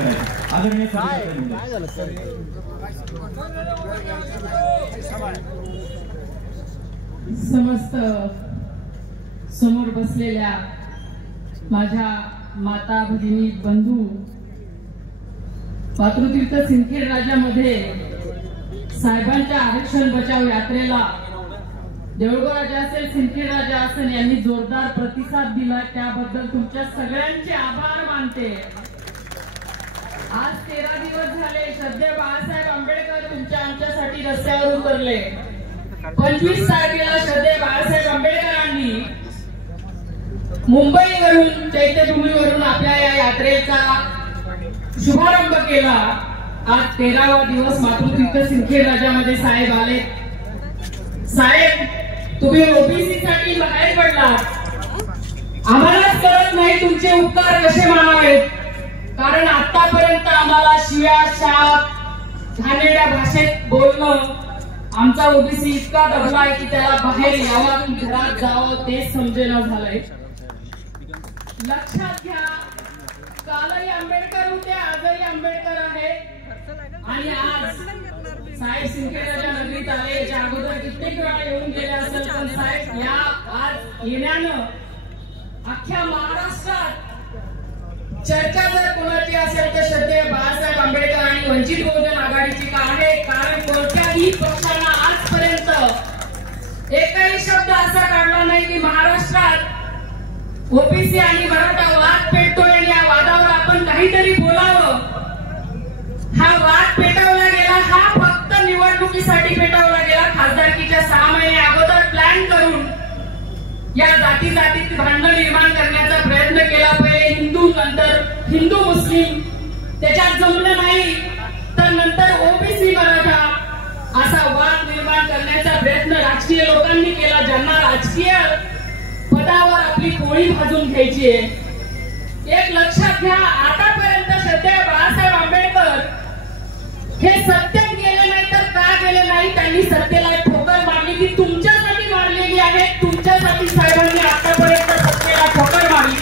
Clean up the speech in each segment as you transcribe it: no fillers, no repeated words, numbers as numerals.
करायचं. आदरणीय समस्त समोर बसलेल्या माझ्या माता भगिनी बंधू, मातृतीर्थ सिंदखेड राज्यामध्ये साहेबांच्या आरक्षण बचाव यात्रेला देऊळगाव राजा असेल, सिंदखेड राजा असेल यांनी जोरदार प्रतिसाद दिला, त्याबद्दल तुमच्या सगळ्यांचे आभार मानते. आज 13 दिवस झाले श्रद्धेय बाळासाहेब आंबेडकर तुमच्या आमच्यासाठी रस्त्यावर उतरले. 25 तारखेला श्रद्धेय बाळासाहेब आंबेडकरांनी मुंबईवरून चैत्यभूमीवरून आपल्या या यात्रेचा शुभारंभ केला. आज 13वा दिवस मातृतीर्थ सिंदखेड राज्यामध्ये साहेब आले. साहेब, तुम्ही ओबीसी साठी बाहेर पडलात. आम्हालाच कळत नाही तुमचे उपकार कसे मानावेत, कारण आतापर्यंत आम्हाला शिव्या शाप घाणेरड्या भाषेत बोलणं आमचा ओबीसी इतका दबलाय की त्याला बाहेर यावं की घरात जावं तेच समजेना झालंय. लक्षात घ्या, कालही आंबेडकर होते, आजही आंबेडकर आहे. आणि आज साहेब सिंदखेडच्या नगरीत आले. याच्या अगोदर कित्येक वेळा येऊन गेले असेल, पण साहेब या आज येण्यानं अख्ख्या महाराष्ट्रात चर्चा जर कोणाची असेल तर श्रद्धेय बाळासाहेब आंबेडकर आणि वंचित बहुजन आघाडीची का आहे. कारण कोणत्याही पक्षांना आजपर्यंत एकही शब्द असा काढला नाही की महाराष्ट्रात ओबीसी आणि मराठा वाद पेटतोय आणि या वादावर आपण काहीतरी बोलावं. हा वाद पेटवला गेला, हा फक्त निवडणुकीसाठी पेटवला गेला. खासदारकीच्या 6 महिने अगोदर प्लॅन करून या जाती जातीत भांडण निर्माण करण्याचा प्रयत्न केला. पहिले हिंदू, नंतर हिंदू मुस्लिम, त्याच्यात जमलं नाही तर नंतर ओबीसी मराठा असा वाद निर्माण करण्याचा प्रयत्न राजकीय लोकांनी केला, ज्यांना राजकीय पदावर आपली पोळी भाजून घ्यायची आहे. एक लक्षात घ्या, आतापर्यंत श्रद्धेय बाळासाहेब आंबेडकर हे सत्तेत गेले नाही तर का गेले नाही, त्यांनी सत्तेला ठोकर मारली ती तुमच्यासाठी मारलेली आहे. तुमच्यासाठी साहेबांनी आतापर्यंत सत्तेला ठोकर मारली.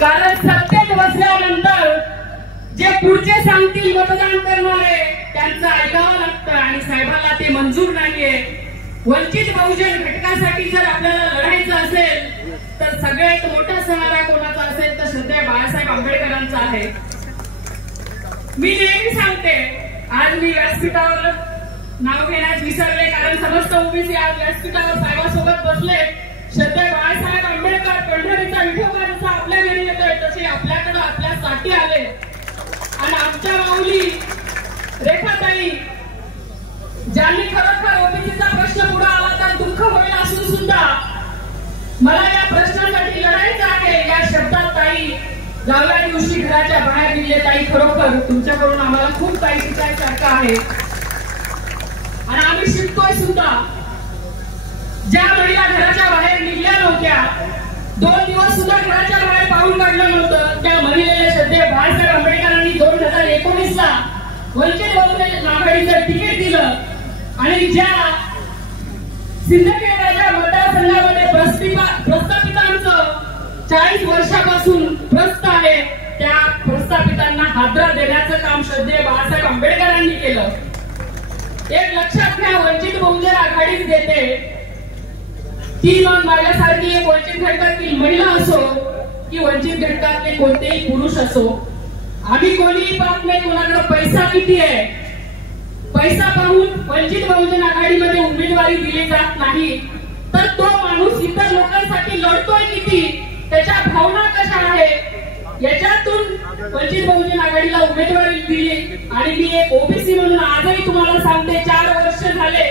कारण सत्तेत बसल्यानंतर जे पुढचे सांगतील मतदान करणारे त्यांचं ऐकावं लागतं आणि साहेबांना ते मंजूर नाहीये. वंचित बहुजन घटकासाठी जर आपल्याला लढायचं असेल तर सगळ्यात मोठा सहारा कोणाचा असेल तर श्रद्धेय बाळासाहेब आंबेडकरांचा आहे. मी नेहमी सांगते, आज मी व्यासपीठावर नाव घेण्यास विसरले कारण समस्त ओबीसी आज व्यासपीठावर साहेबांसोबत बसले. श्रद्धेय बाळासाहेब आंबेडकर पंढरीचा विठोबा जसा आपल्या घरी येतोय तसे आपल्याकडे आपल्यासाठी आले. आणि आमच्या माऊली रेखाताई ज्यांनी खरोखर ओबीसीचा प्रश्न पुढे आला तर दुःख होईल असून सुद्धा मला या प्रश्नासाठी लढायचं आहे या शब्दात ताई जावल्या दिवशी घराच्या बाहेर निघले. ताई, खरोखर तुमच्याकडून आम्हाला खूप काही शिकायसारखं आहे आणि आम्ही शिकतोय सुद्धा. ज्या महिला घराच्या बाहेर निघल्या नव्हत्या, 2 दिवस सुद्धा घराच्या बाहेर पाऊल काढलं नव्हतं, त्या महिलेला श्रद्धेय बाळासाहेब आंबेडकरांनी 2019ला वंचित बहुजन आघाडीचं तिकीट दिलं आणि ज्या सिंदखेड राजा मतदारसंघामध्ये प्रस्थापितांचं 40 वर्षापासून प्रस्थ आहे, त्या प्रस्थापितांना हादरा देण्याचं काम श्रद्धेय बाळासाहेब आंबेडकरांनी केलं. एक लक्षात घ्या, वंचित बहुजन आघाडीच देते ती मग माझ्यासारखी एक वंचित घटकातील महिला असो की वंचित घटकातले कोणतेही पुरुष असो, आम्ही कोणीही पाहत नाही कोणाकडे पैसा किती आहे. पैसा पाहून वंचित बहुजन आघाडीमध्ये उमेदवारी दिली जात नाही, तर तो माणूस इतर लोकांसाठी लढतोय किती, त्याच्या भावना कशा आहेत याच्यातून वंचित बहुजन आघाडीला उमेदवारी दिली. आणि मी एक ओबीसी म्हणून आजही तुम्हाला सांगते, 4 वर्ष झाले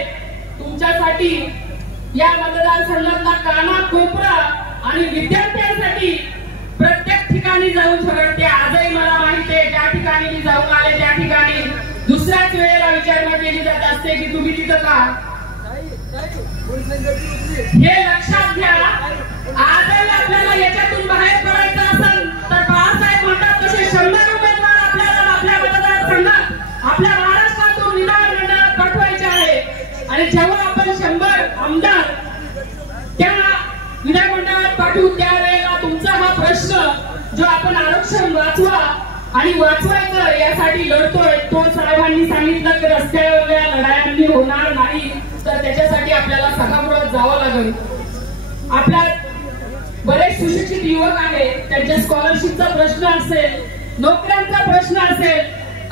तुमच्यासाठी या मतदारसंघातला कानाकोपरा आणि विद्यार्थ्यांसाठी प्रत्येक ठिकाणी जाऊन झगडते. आजही मला माहिती आहे, ज्या ठिकाणी मी जाऊन आले त्या ठिकाणी दुसऱ्याच वेळेला विचारणा केली जात असते की तुम्ही तिथं का. हे लक्षात घ्या, आजही आपल्याला याच्यातून बाहेर पडायचं असेल तर बाळासाहेब म्हणतात तसे 100 उमेदवार आपल्याला आपल्या मतदारसंघात आपल्या महाराष्ट्रातून विधानमंडळात पाठवायचे आहे. आणि जेव्हा आपण 100 आमदार त्या विधानमंडळात पाठवू त्यावेळेला तुमचा हा प्रश्न जो आपण आरक्षण वाचवा आणि वाचवायचं यासाठी लढतोय, तो साहेबांनी सांगितलं की रस्त्यावरल्या लढायांनी होणार नाही, तर त्याच्यासाठी आपल्याला सभागृहात जावं लागेल. आपल्या बरेच सुशिक्षित युवक आहेत, त्यांच्या स्कॉलरशिपचा प्रश्न असेल, नोकऱ्यांचा प्रश्न असेल,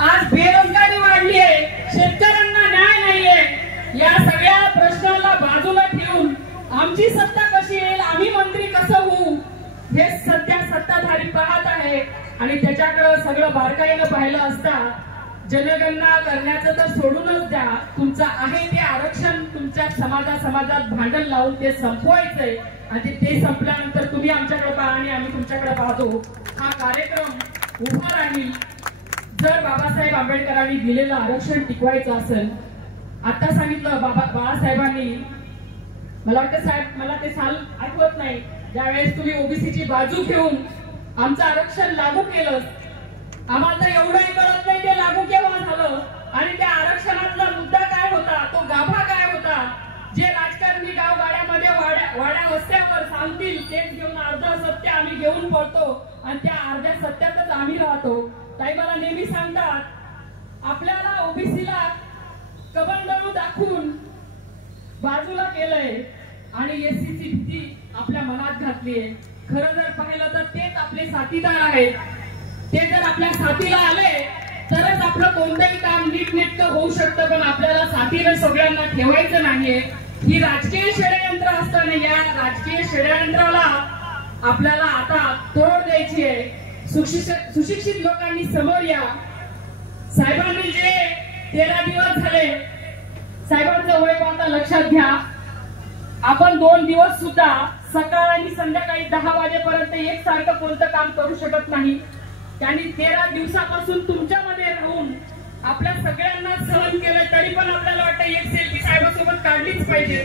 आज बेरोजगारी वाढली आहे, शेतकऱ्यांना न्याय नाहीये, या सगळ्या प्रश्नाला बाजूला ठेवून आमची सत्ता कशी येईल, आम्ही मंत्री कसं होऊ, हे सध्या सत्ताधारी पाहत आहे. आणि त्याच्याकडे सगळं बारकाईनं पाहिलं असता जनगणना करण्याचं तर सोडूनच द्या, तुमचं आहे ते आरक्षण तुमच्या समाजात भांडण लावून ते संपवायचंय. आणि ते संपल्यानंतर तुम्ही आमच्याकडे पहा आणि आम्ही तुमच्याकडे पाहतो. हा कार्यक्रम उभा राहील जर बाबासाहेब आंबेडकरांनी दिलेलं आरक्षण टिकवायचं असेल. आता सांगितलं बाळासाहेबांनी, मला वाटतं साहेब मला ते साल आठवत नाही, ज्यावेळेस तुम्ही ओबीसीची बाजू घेऊन आमचं आरक्षण लागू केलं, आम्हाला तर एवढंही कळत नाही ते लागू केव्हा झालं आणि त्या आरक्षणातला मुद्दा काय होता, तो गाभा काय होता. जे राजकारणी गावगाड्यामध्ये वाड्या वस्त्यावर सांगतील तेच घेऊन अर्ध सत्य आम्ही घेऊन पडतो आणि त्या अर्ध्या सत्यातच आम्ही राहतो. ताई मला नेहमी सांगतात आपल्याला ओबीसीला कबंडळू दाखवून बाजूला केलंय आणि एससीची भीती आपल्या मनात घातलीये. खरं जर पाहिलं तर तेच आपले साथीदार आहेत. ते जर आपल्या साथीला आले तरच आपलं कोणतंही काम नीटनेटकं होऊ शकतं. पण आपल्याला साथीला सगळ्यांना ठेवायचं नाहीये. ही राजकीय षडयंत्र असताना या राजकीय षडयंत्राला आपल्याला आता तोड द्यायची आहे. सुशिक्षित लोकांनी समोर या. साहेबांनी जे 13 दिवस झाले, साहेबांचं वय आता लक्षात घ्या. आपण 2 दिवस सुद्धा सकाळ आणि संध्याकाळी 10 वाजेपर्यंत एकसारखं कोणतं काम करू शकत नाही. त्यांनी 13 दिवसापासून तुमच्यामध्ये राहून आपल्या सगळ्यांना सहन केलं, तरी पण आपल्याला वाटतं एक सेल्फी साहेबांसोबत काढलीच पाहिजे.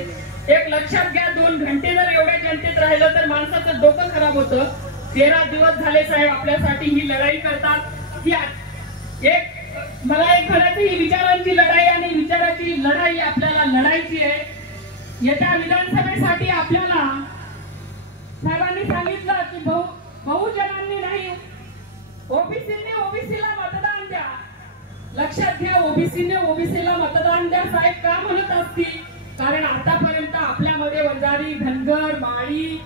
एक लक्षात घ्या, 2 घंटे जर एवढ्या जनतेत राहिलं तर माणसाचं डोकं खराब होतं. 13 दिवस झाले साहेब आपल्यासाठी ही लढाई करतात. मला एक म्हणायचं, ही विचारांची लढाई आणि विचाराची लढाई आपल्याला लढायची आहे. येत्या विधानसभेसाठी आपल्याला साहेबांनी सांगितलं की बहुजनांनी नाही, ओबीसीने ओबीसीला मतदान द्या. लक्षात घ्या, ओबीसीने ओबीसीला मतदान द्या साहेब का म्हणत असतील, कारण आतापर्यंत आपल्यामध्ये वंजारी, धनगर, माळी,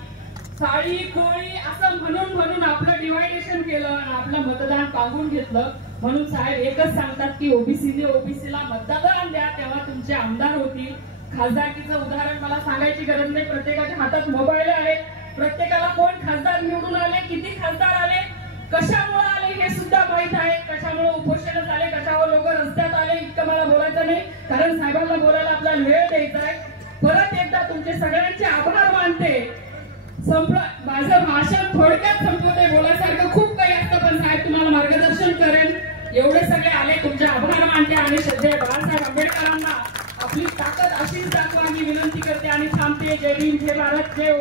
साळी, कोळी असं म्हणून आपलं डिवायडेशन केलं आणि आपलं मतदान पांगून घेतलं. म्हणून साहेब एकच सांगतात की ओबीसीने ओबीसीला मतदान द्या, तेव्हा तुमचे आमदार होतील. खासदारकीचं उदाहरण मला सांगायची गरज नाही, प्रत्येकाच्या हातात मोबाईल आहे. प्रत्येकाला कोण खासदार निवडून आले, किती खासदार आले, कशामुळे आले हे सुद्धा माहित आहे. कशामुळे उपोषण झाले, कशावर लोक रस्त्यात आले, इतकं मला बोलायचं नाही, कारण साहेबांना बोलायला आपल्याला वेळ द्यायचा आहे. परत एकदा तुमचे सगळ्यांचे आभार मानते. माझं भाषण थोडक्यात संपवते, बोलायसारखं खूप काही असतं पण साहेब तुम्हाला मार्गदर्शन करेल. एवढे सगळे आले, तुमचे आभार मानते आणि श्रद्धेय बाळासाहेब आंबेडकरांना आपली ताकद अशीच दाखवा मी विनंती करते आणि थांबते. जय भीम, जय भारत, जय